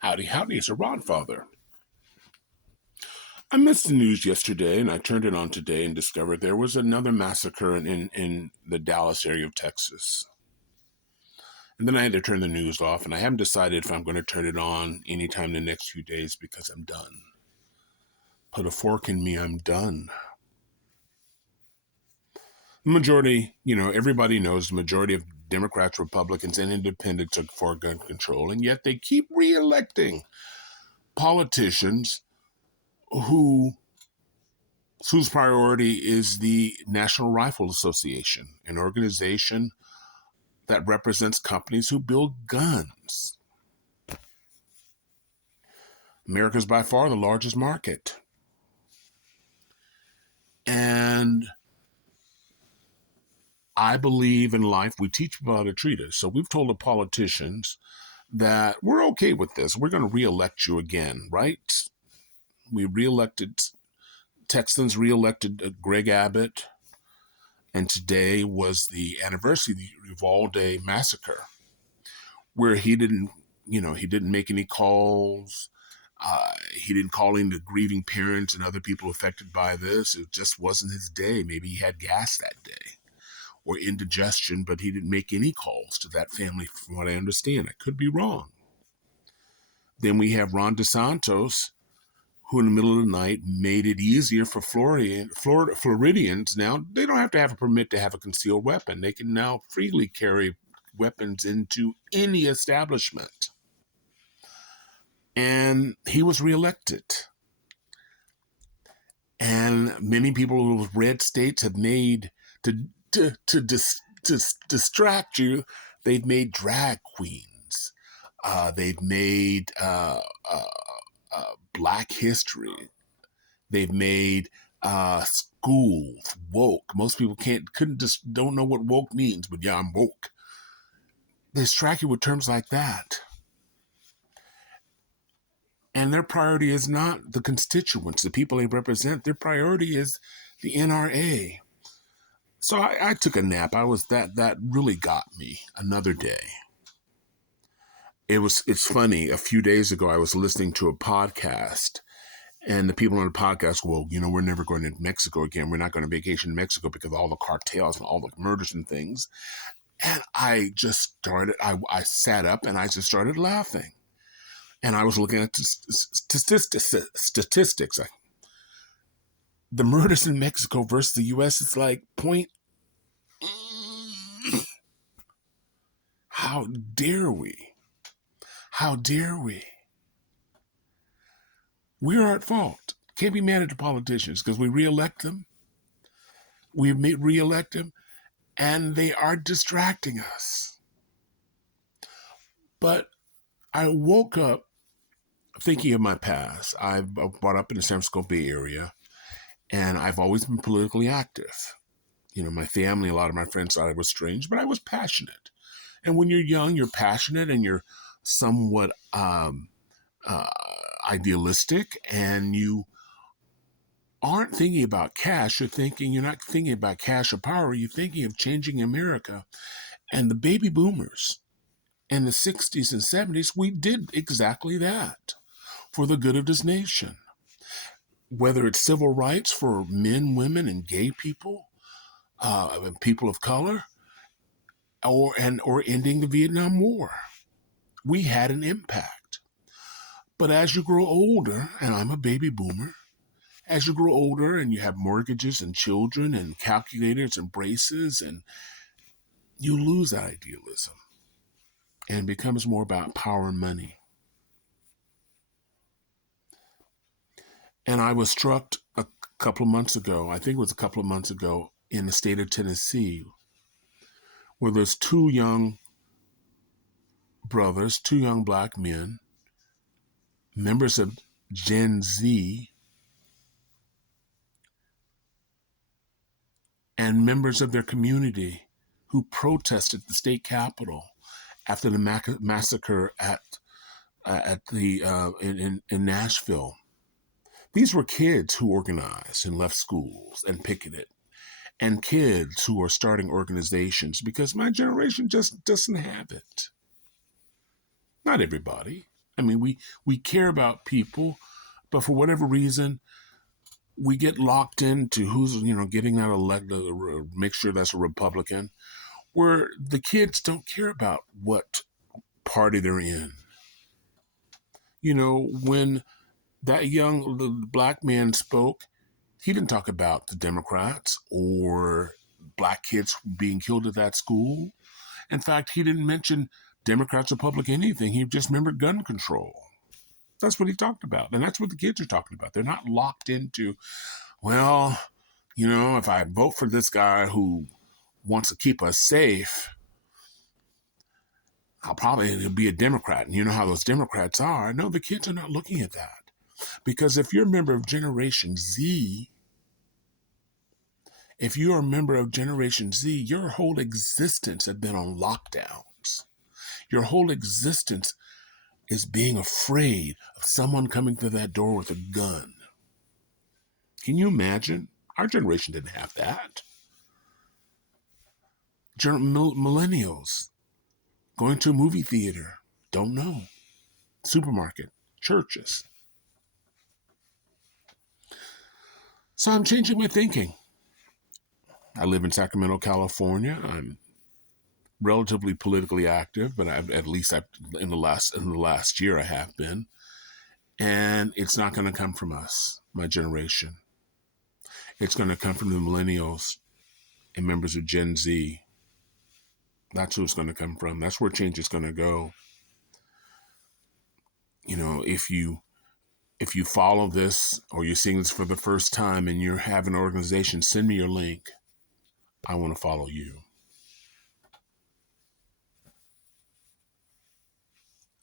Howdy, howdy, it's a Rodfather. I missed the news yesterday and I turned it on today and discovered there was another massacre in the Dallas area of Texas. And then I had to turn the news off, and I haven't decided if I'm going to turn it on anytime in the next few days because I'm done. Put a fork in me, I'm done. The majority, everybody knows the majority of Democrats, Republicans, and independents are for gun control, and yet they keep reelecting politicians who whose priority is the National Rifle Association, an organization that represents companies who build guns. America is by far the largest market. And I believe in life, we teach people how to treat us. So we've told the politicians that we're okay with this. We're going to reelect you again, right? We reelected, Texans reelected Greg Abbott. And today was the anniversary of the Uvalde massacre, where he didn't make any calls. He didn't call in the grieving parents and other people affected by this. It just wasn't his day. Maybe he had gas that day or indigestion, but he didn't make any calls to that family, from what I understand. I could be wrong. Then we have Ron DeSantis, who in the middle of the night made it easier for Floridians. Now, they don't have to have a permit to have a concealed weapon. They can now freely carry weapons into any establishment. And he was reelected. And many people in those red states have made, to distract you, they've made drag queens. They've made Black history. They've made schools woke. Most people don't know what woke means, but yeah, I'm woke. They distract you with terms like that. And their priority is not the constituents, the people they represent. Their priority is the NRA. So I took a nap. That really got me another day. It's funny. A few days ago, I was listening to a podcast, and the people on the podcast, well, we're never going to Mexico again. We're not going to vacation in Mexico because of all the cartels and all the murders and things. And I sat up and I just started laughing. And I was looking at statistics. The murders in Mexico versus the U.S. is like point. How dare we? How dare we? We're at fault. Can't be mad at the politicians because we reelect them. We reelect them, and they are distracting us. But I woke up thinking of my past. I brought up in the San Francisco Bay Area, and I've always been politically active. My family, a lot of my friends thought I was strange, but I was passionate. And when you're young, you're passionate and you're somewhat idealistic, and you aren't thinking about cash. You're not thinking about cash or power. You're thinking of changing America. And the baby boomers in the 60s and 70s, we did exactly that for the good of this nation. Whether it's civil rights for men, women, and gay people, and people of color, or ending the Vietnam War. We had an impact. But as you grow older, and I'm a baby boomer, as you grow older and you have mortgages and children and calculators and braces, and you lose that idealism and it becomes more about power and money. And I was struck a couple of months ago, I think it was a couple of months ago, in the state of Tennessee, where there's two young brothers, two young black men, members of Gen Z, and members of their community who protested the state capitol after the massacre in Nashville. These were kids who organized and left schools and picketed, and kids who are starting organizations because my generation just doesn't have it. Not everybody. I mean, we care about people, but for whatever reason, we get locked into who's, getting that elected, make sure that's a Republican, where the kids don't care about what party they're in. When that young black man spoke, he didn't talk about the Democrats or black kids being killed at that school. In fact, he didn't mention Democrats, Republican, anything. He just remembered gun control. That's what he talked about. And that's what the kids are talking about. They're not locked into, well, if I vote for this guy who wants to keep us safe, I'll probably be a Democrat. And you know how those Democrats are. No, the kids are not looking at that. Because if you're a member of Generation Z, your whole existence has been on lockdowns. Your whole existence is being afraid of someone coming through that door with a gun. Can you imagine? Our generation didn't have that. Millennials going to a movie theater, don't know. Supermarket, churches. So I'm changing my thinking. I live in Sacramento, California. I'm relatively politically active, but in the last year I have been. And it's not going to come from us, my generation. It's going to come from the millennials and members of Gen Z. That's who it's going to come from. That's where change is going to go. If you follow this or you're seeing this for the first time and you have an organization, send me your link. I want to follow you.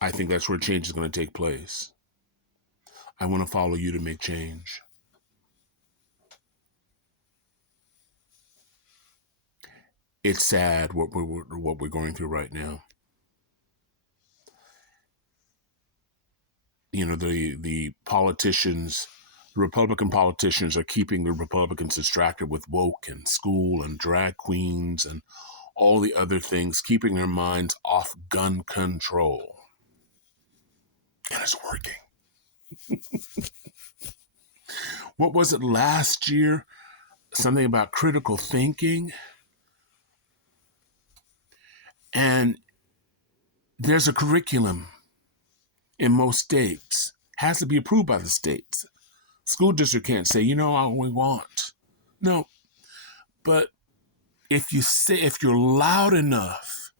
I think that's where change is going to take place. I want to follow you to make change. It's sad what we're going through right now. The politicians, the Republican politicians are keeping the Republicans distracted with woke and school and drag queens and all the other things, keeping their minds off gun control. And it's working. What was it last year? Something about critical thinking. And there's a curriculum in most states. Has to be approved by the states. School district can't say, what we want. No. But if you're loud enough,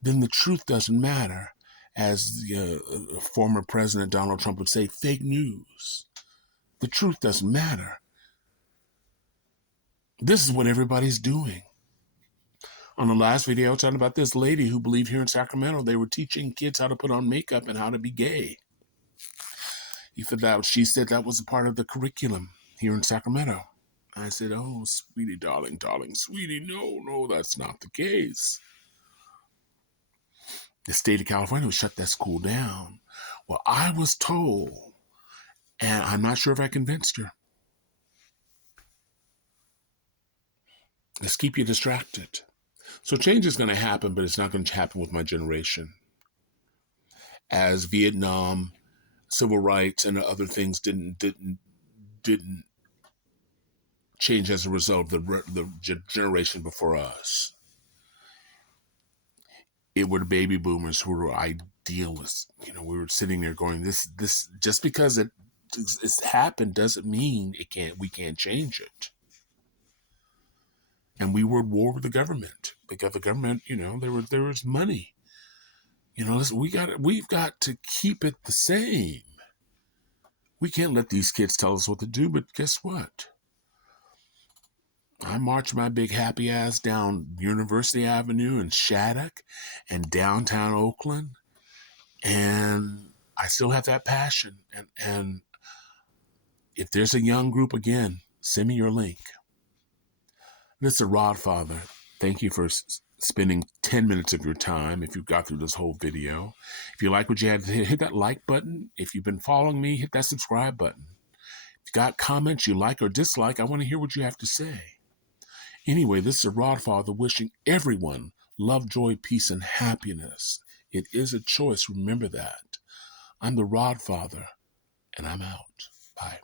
then the truth doesn't matter. As former President Donald Trump would say, fake news. The truth doesn't matter. This is what everybody's doing. On the last video, I was talking about this lady who believed here in Sacramento they were teaching kids how to put on makeup and how to be gay. She said that was a part of the curriculum here in Sacramento. I said, oh, sweetie, darling, sweetie, no, that's not the case. The state of California would shut that school down. Well, I was told, and I'm not sure if I convinced her. Let's keep you distracted. So change is going to happen, but it's not going to happen with my generation. As Vietnam, civil rights, and other things didn't change as a result of the generation before us. It were the baby boomers who were idealists. We were sitting there going, this just because it's happened doesn't mean we can't change it. And we were at war with the government because the government, there was money. We've got to keep it the same. We can't let these kids tell us what to do, but guess what? I marched my big happy ass down University Avenue and Shattuck and downtown Oakland. And I still have that passion. And if there's a young group again, send me your link. This is Rod Father. Thank you for spending 10 minutes of your time if you got through this whole video. If you like what you had, hit that like button. If you've been following me, hit that subscribe button. If you got comments you like or dislike, I want to hear what you have to say. Anyway, this is Rod Father wishing everyone love, joy, peace, and happiness It is a choice. Remember that. I'm the Rod Father, and I'm out. Bye.